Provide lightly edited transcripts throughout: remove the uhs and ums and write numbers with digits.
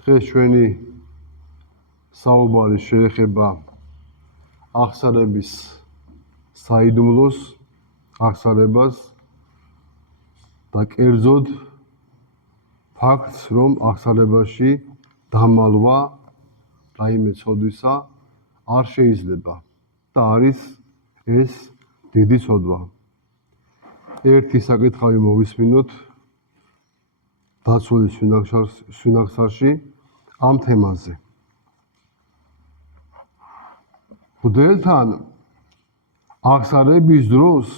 დღეს ჩვენი საუბარი შეეხება აღსარების საიდუმლოს აღსარებას და კერძოდ ფაქტს, რომ აღსარებაში დამალვა რაიმე ცოდვისა არ შეიძლება და არის ეს დიდი ცოდვა. ერთი საკითხავი მოვისმინოთ დაცული სვინაქსარში ამ თემაზე. მღვდელთან აღსარების დროს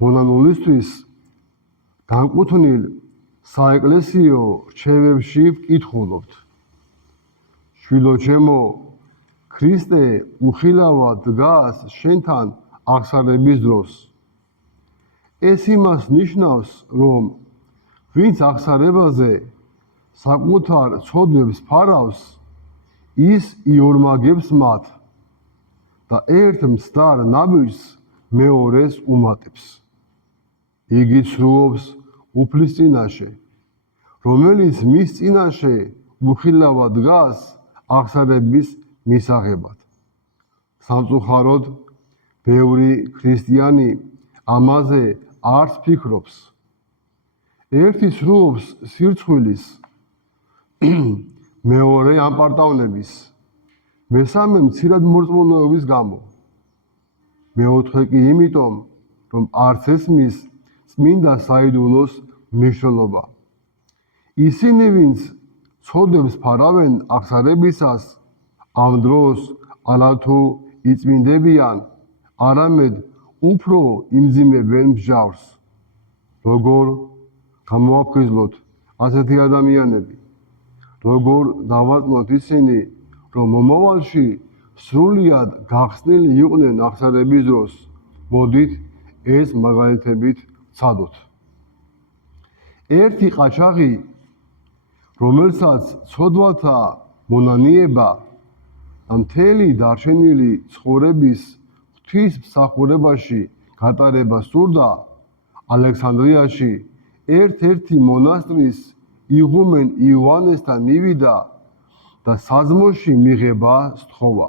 მონანულისთვის განკუთვნილ საეკლესიო რჩევებში ვკითხულობთ. შვილო ჩემო, ქრისტე უხილავად დგას შენთან აღსარების დროს. ეს იმას ნიშნავს, რომ ვინც აღსარებაზე საკუთარ ცოდვებს ფარავს, ის იორმაგებს მათ და ერთ მცდარ ნაბიჯს მეორეს უმატებს. იგი ცრუობს უფლის წინაშე, რომელიც მის წინაშე უხილავად დგას აღსარების მისაღებად. სამწუხაროდ, ბევრი ქრისტიანი ამაზე არც ფიქრობს. ერთი სრულობს სირცხვილის, მეორე ამპარტავნების, მესამე მცირად მორწმუნეობის გამო. მეოთხე კი იმიტომ, რომ არც ესმის წმინდა საიდუმლოს მნიშვნელობა. ისინი, ვინც ცოდვებს ფარავენ აღსარებისას, ამ დროს არათუ იწმინდებიან, არამედ უფრო იმძიმებენ მსჯავრს. როგორ გამოვაფხიზლოთ ასეთი ადამიანები? როგორ დავაწყნოთ ისინი, რომ მომავალში სრულიად გახსნილი იყვნენ აღსარების დროს? მოდით ეს მაგალითებით ვცადოთ. ერთი ყაჩაღი, რომელსაც ცოდვათა მონანიება და მთელი დარჩენილი ცხოვრების ღვთისმსახურებაში გატარება სურდა, ალექსანდრიაში ერთ-ერთი მონასტრის იღუმენ იოანესთან მივიდა და საძმოში მიღება სთხოვა.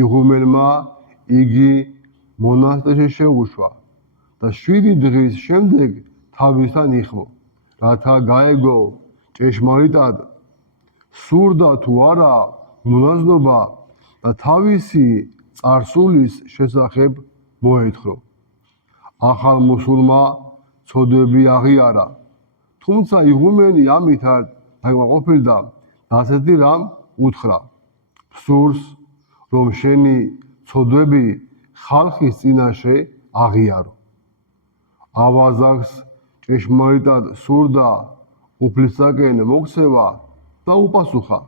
იღუმენმა იგი მონასტერში შეუშვა და 7 დღის შემდეგ თავისთან იხმო, რათა გაეგო ჭეშმარიტად სურდა თუ არა მონაზნობა და თავისი წარსულის შესახებ მოეთხოვა. ახალ მოსულმა ცოდვები აღიარა, თუმცა იღუმენი ამით არ დაკმაყოფილდა და ასეთი რამ უთხრა: სურს, რომ შენი ცოდვები ხალხის წინაშე აღიარო. ავაზაკს ჭეშმარიტად სურდა უფლისაკენ მოქცევა და უპასუხა: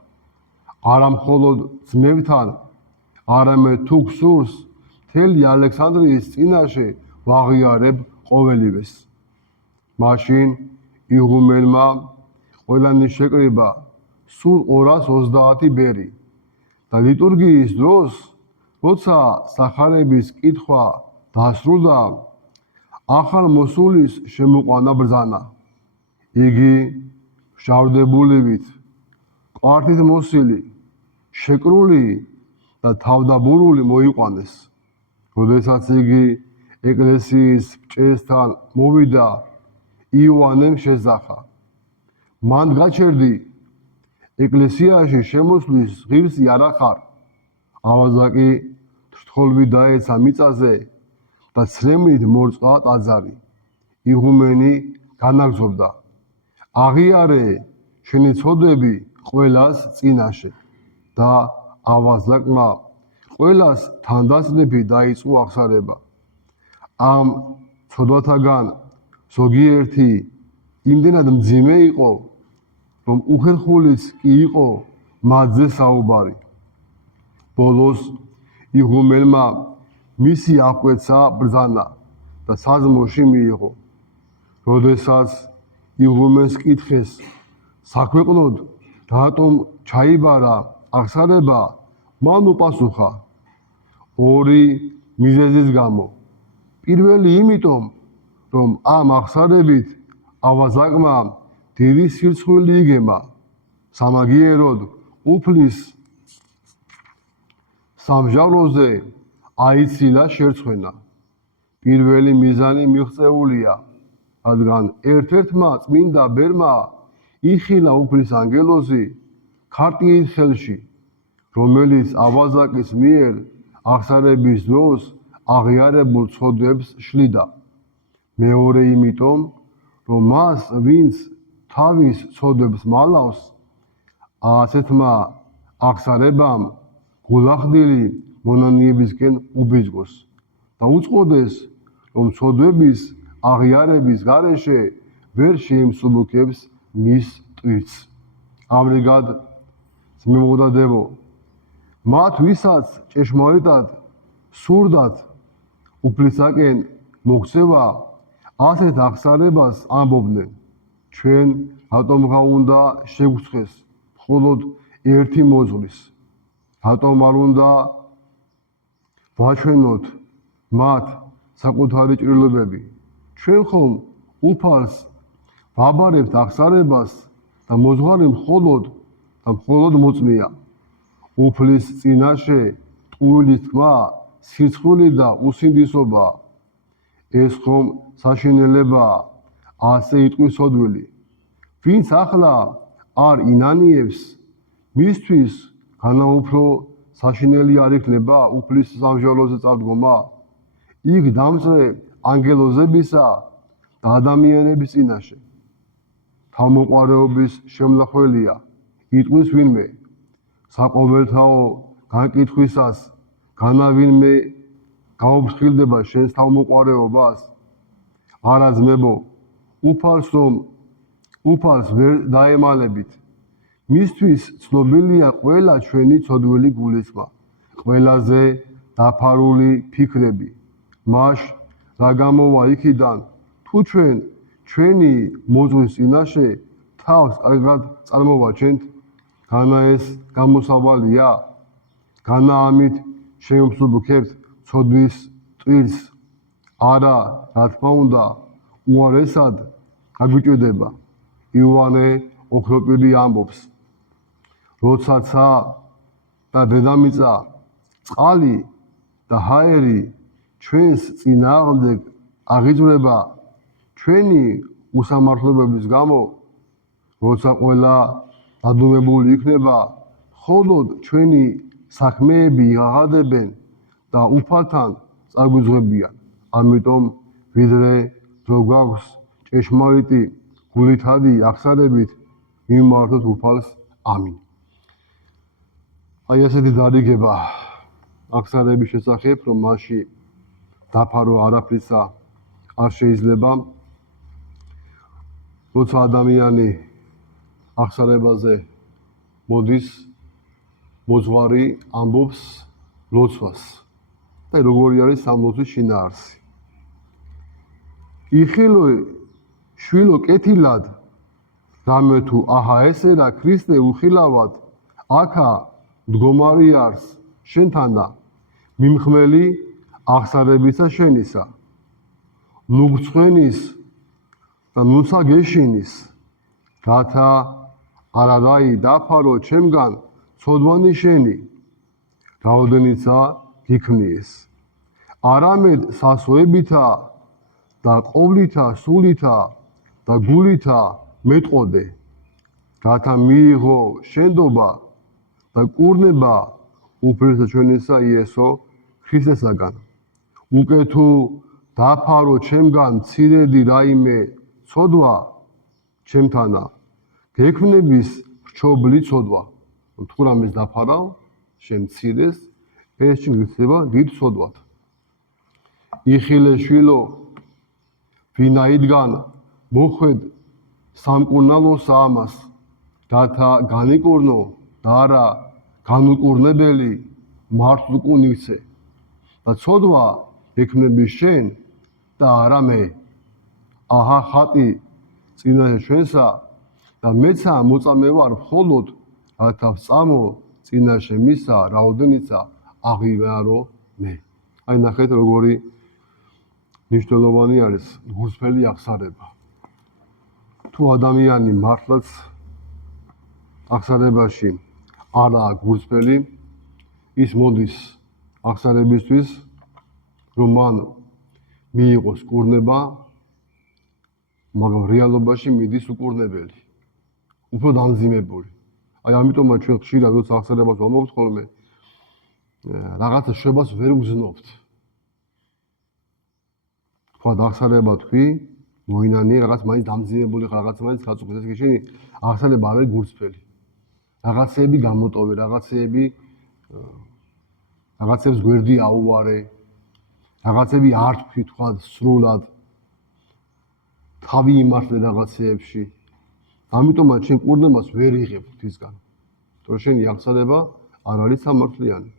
არა მხოლოდ ძმებთან, არამედ თუ გსურს, მთელი ალექსანდრიის წინაშე ვაღიარებ ყოველივეს. მაშინ იღუმენმა ყველანი შეკრიბა სულ 230 ბერი და ლიტურგიის დროს, როცა სახარების კითხვა დასრულდა, ახალ მოსულის შემოყვანა ბრძანა. იგი მჟავრდებულივით, კვართით მოსილი, შეკრული და თავდაბურული მოიყვანეს. როდესაც იგი ეკლესიის ბჭესთან მოვიდა, იოანემ შეძახა: მან გაჩერდი, ეკლესიაში შემოსვლის ღირსი არა ხარ. ავაზაკი თრთოლვით დაეცა მიწაზე და ცრემლით მორწყა ტაძარი. იღუმენი განაგრძობდა: აღიარე შენი ცოდვები ყველას წინაშე. და ავაზაკმა ყველას თანდასწრებით დაიწყო აღსარება. ამ ცოდვათაგან ზოგიერთი იმდენად მძიმე იყო, რომ უხერხულიც კი იყო მათზე საუბარი. ბოლოს იღუმენმა მისი აღკვეცა ბრძანა და საძმოში მიიღო. როდესაც იღუმენს კითხეს, საქვეყნოდ რატომ ჩაიბარა აღსარება, მან უპასუხა: 2 მიზეზის გამო. პირველი იმიტომ, რომ ამ აღსარებით ავაზაკმა დიდი სირცხვილი იგება სამაგიეროდ უფლის სამჟავროზე აიცილა შერცხვენა. პირველი მიზანი მიღწეულია, რადგან ერთ-ერთმა წმინდა ბერმა იხილა უფლის ანგელოზი ქარტიის ხელში, რომელიც აბაზაკის მიერ აღსარების დროს აღიარებულ ცოდვებს შლიდა. მეორე იმიტომ, რომ მას, ვინც თავის ცოდვებს მალავს, ასეთმა აღსარებამ გულახდილი მონანიებისკენ უბიძგოს და უწყოდეს, რომ ცოდვების აღიარების გარეშე ვერ შეიმსუბუქებს მის ტვირთს. ამრიგად, ძმებო, მათ ვისაც ჭეშმარიტად სურდათ უფლისაკენ მოქცევა, ასეთ აღსარებას ამბობდნენ. ჩვენ რატომღა უნდა შეგვწყვეს მხოლოდ ერთი მოძღვრის? რატომ არ უნდა ვაჩვენოთ მათ საკუთარი ჭრილობები? ჩვენ ხომ უფალს ვაბარებთ აღსარებას და მოძღვარი მხოლოდ მოწმეა. უფლის წინაშე ტყუილის თქმა სირცხვილი და უსინდისობაა. ეს ხომ საშინელებაა, ასე იტყვის ცოდვილი. ვინც ახლა არ ინანიებს, მისთვის განა უფრო საშინელი არ იქნება უფლის სამჟავროზე წარდგომა? იქ დამწრე ანგელოზებისა და ადამიანების წინაშე. თავმოყვარეობის შემნახველია, იტყვის ვინმე, საყოველთაო განკითხვისას განა ვინმე გაუფრთხილდება შენს თავმოყვარეობას? არა ძმებო, უფალს ვერ დაემალებით. მისთვის ცნობილია ყველა ჩვენი ცოდვილი გულისხმა, ყველაზე დაფარული ფიქრები. მაშ რა გამოვა იქიდან, თუ ჩვენ ჩვენი მოძღვრის წინაშე თავს კარგად წარმოვაჩენთ? განა ეს გამოსავალია? განა ამით შემსუბუქებთ ცოდვის ტვირთს? არა, რა თქმა უნდა, უარესად გაგვიჭირდება. იოანე ოქროპირი ამბობს, როდესაც და დედამიწა, წყალი და ჰაერი ჩვენს წინააღმდეგ აღიძვრება ჩვენი უსამართლობების გამო, როცა ყველა დადუმებული იქნება, მხოლოდ ჩვენი საქმეები იღაღადებენ და უფალთან წაგვიძღვებიან. ამიტომ ვიდრე დრო გვაქვს ჭეშმარიტი გულითადი აღსარებით მიმართოთ უფალს. ამინ. აი ესეთი დარიგება აღსარების შესახებ, რომ მასში დაფარო არაფრისა არ შეიძლება. როცა ადამიანი აღსარებაზე მოდის, მოძღვარი ამბობს ლოცვას. და როგორი არის ამ ლოცვის შინაარსი? იხილო შვილო კეთილად, რამე თუ აჰა ესე რა ქრისტე უხილავად, აქა მდგომარი არს შენთანა, მიმხმელი აღსარებისა შენისა. ნუგცხვენის და ნუცა გეშინის, რათა არადაი დაფარო ჩემგან ცოდვანი შენი, რაოდენიცა გიქმნიეს. არამედ სასოებითა და ყოვლითა სულითა და გულითა მეტყოდე, რათა მიიღო შენდობა და კურნება უფლისა ჩვენისა იესო ქრისტესაგან. უკვე თუ დაფარო ჩემგან მცირედი რაიმე ცოდვა ჩემთანა, გექმნების რჩობლი ცოდვა. თუ რამეს დაფარავ შენ მცირეს, ეს შენ გიქნება დიდ ცოდვად. იხილე შვილო, ვინაიდან მოხვედ სამკურნალოსა ამას, რათა განიკურნო და არა განუკურნებელი მართლუკუნ იქცე და ცოდვა ექმნების შენ და არა მე. აჰა ხატი წინაშე ჩვენსა და მეცა მოწამე ვარ მხოლოდ, რათა ვწამო წინაშე მისა, რაოდენიცა აღივარო მე. აი ნახეთ როგორი მნიშვნელოვანი არის გულწრფელი აღსარება. თუ ადამიანი მართლაც აღსარებაში არაა გულწრფელი, ის მოდის აღსარებისთვის, რომ მან მიიღოს კურნება, მაგრამ რეალობაში მიდის უკურნებელი, უფრო დამძიმებული. აი ამიტომაც ჩვენ ხშირად როცა აღსარებას ვამბობთ ხოლმე, რაღაცა შვებას ვერ ვგზნობთ. თქვა აღსარება თქვი, მოინანი რაღაც მაინც დამძიმებული ხარ, რაღაც მაინც გაწუხეს, ეს შენი აღსარება არ არის გულწრფელი. რაღაცეები გამოტოვე, რაღაცებს გვერდი აუვარე, რაღაცები არ თქვი თქვა სრულად, თავი იმართლე რაღაცეებში. ამიტომაც შენ კურნებას ვერ იღებ ღვთისგან. თორე შენი აღსარება არ არის სამართლიანი.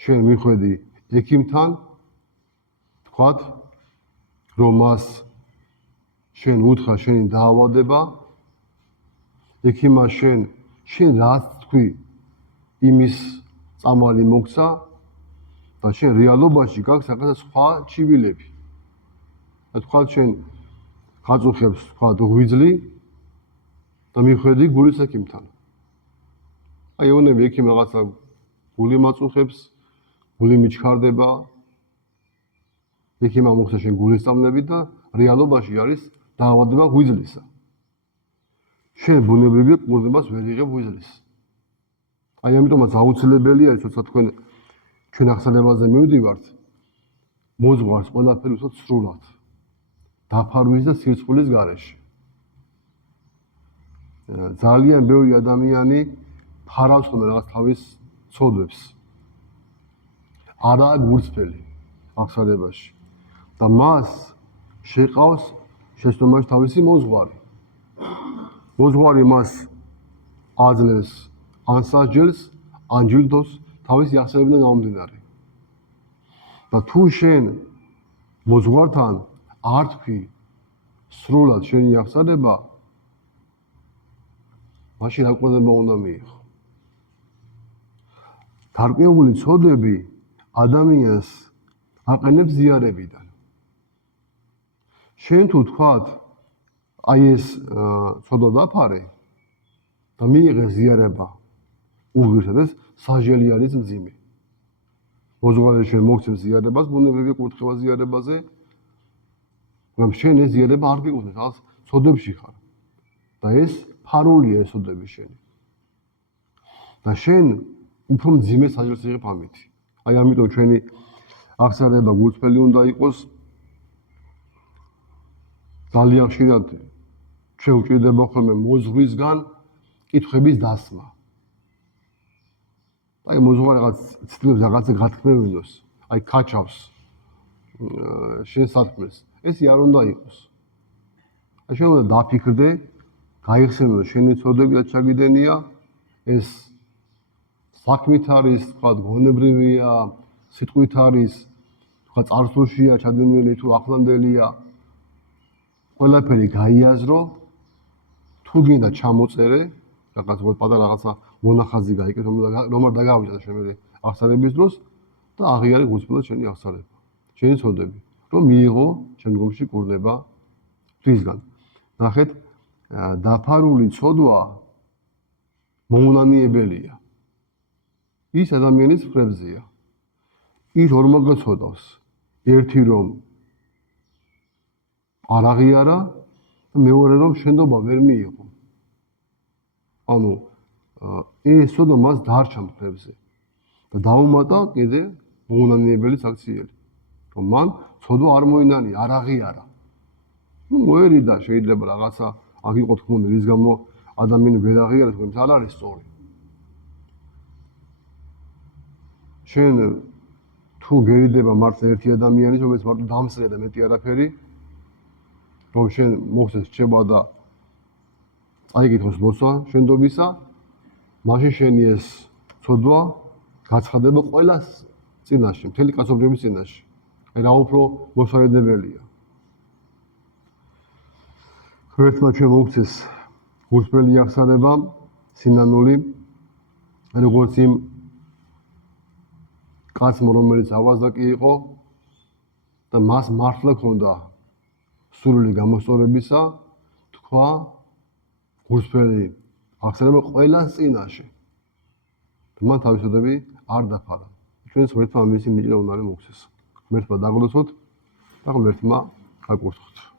შენ მიხვედი ექიმთან, თქვათ, რომ მას შენ უთხრა შენი დაავადება, ექიმა შენ რაც თქვი, იმის წამალი მოგცა და შენ რეალობაში გაქვს რაღაცა სხვა ჩივილები. თქვათ შენ გაწუხებს თქვათ ღვიძლი და მიხვედი გულის ექიმთან. აი ეუბნები ექიმ რაღაცა გული მაწუხებს, გული მიჩქარდება, ექიმა მოხდა შენ გულის წამლები და რეალობაში არის დაავადება ღვიძლისა. შენ ბუნებრივია კურნებას ვერ იღებ ღვიძლის. აი ამიტომაც აუცილებელია ის, როცა ჩვენ აღსარებაზე მივდივართ, მოძღვარს ყველაფერი უცოდ სრულად. დაფარვის და სირცხვილის გარეშე. ძალიან ბევრი ადამიანი ფარავს ხოლმე რაღაც თავის ცოდვებს. არაა გულწრფელი აღსარებაში. და მას შეყავს შეცდომაში თავისი მოძღვარი. მოძღვარი მას აძლევს ან სასჯელს, ან ჯილდოს თავისი აღსარებიდან გამომდინარე. და თუ შენ მოძღვართან არ თქვი სრულად შენი აღსარება, მაშინ რა კურნება უნდა მიიღო. გარკვეული ცოდვები ადამიანს აყენებს ზიარებიდან. შენ თუ თქვათ, აი ეს ცოდვა დაფარე და მიიღე ზიარება უღირსად, ეს სასჯელი არის მძიმე. მოძღვარი შენ მოგცემს ზიარებას, ბუნებრივია კურთხევა ზიარებაზე, მაგრამ შენ ეს ზიარება არ გიკუთვნეს, რაღაც ცოდვებში ხარ. და ეს ფარულია ეს ცოდვები შენი. და შენ უფრო მძიმე სასჯელს იღებ ამით. აი ამიტომ ჩვენი აღსარება გულწრფელი უნდა იყოს. ძალიან ხშირად ჩვენ უჭირდება ხოლმე მოძღვრისგან კითხვების დასმა. აი მოძღვარი რაღაც ცდილობს რაღაცა გათქმევინოს, აი ქაჩავს შენ სათქმელს. ეს არ უნდა იყოს. აი შენ უნდა დაფიქრდე, გაიხსენო შენი ცოდვები რაც ჩაგიდენია, ეს საქმით არის, თქვა გონებრივია, სიტყვით არის, თქვა წარსულშია ჩადენილი თუ ახლანდელია. ყველაფერი გაიაზრო, თუ გინდა ჩამოწერე, რაღაც პატარა რაღაცა მონახაზი გაიგე, რომ არ დაგავიწყდა შენ მე აღსარების დროს და აღიარე გულწრფელად შენი აღსარება. შენი ცოდვები, რომ მიიღო შემდგომში კურნება ღვთისგან. ნახეთ, დაფარული ცოდვა მოუნანიებელია. ის ადამიანის მხრებზეა. ის ორმაგ გაწოდავს. ერთი რომ არ აღიარა და მეორე რომ შენდობა ვერ მიიღო. ანუ ეს ცოდვა მას დარჩა მხრებზე და დაუმატა კიდე მოუნანიებელი საქციელი. რომ მან ცოდვა არ მოინანია, არ აღიარა. მოერიდა შეიძლება რაღაცა აქ იყო თქმული, რის გამო ადამიანი ვერ აღიარებს, მაგრამ არ არის სწორი. შენ თუ გერიდება მართლა ერთი ადამიანი, რომელიც მარტო დამსწრე და მეტი არაფერი, რომ შენ მოხდეს რჩება და წაიკითხოს ლოცვა შენდობისა, მაშინ შენი ეს ცოდვა გაცხადება ყველას წინაშე, მთელი კაცობრიობის წინაშე. რა უფრო მოსარგებელია. ღმერთმა ჩვენ მოგცეს გულწრფელი აღსარება, სინანული, როგორც იმ კაცმა, რომელიც ავაზაკი იყო და მას მართლა ჰქონდა სურვილი გამოსწორებისა, თქვა გულსფერი ახსენება ყველას წინაშე. მან თავისუფლები არ დაფარა. ჩვენს ღმერთმა მისი მიჭრა უნარი მოგვცეს. ღმერთმა დაგლოცოთ და ღმერთმა აკურთხოთ.